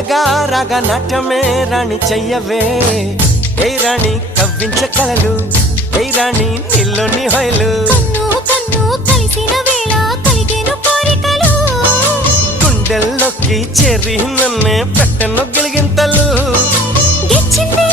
మెల్లగా రాగా నాట్యమే రాణి చెయ్యవే ఏ రాణి కవ్వించ కలలు ఏ రాణి నీలోని హొయలు కన్ను కన్ను కలిసిన వేళ కలిగేను కోరికలు గుండెల్లోకి చేరి నన్నే పెట్టను గిలిగింతలు గిచ్చింది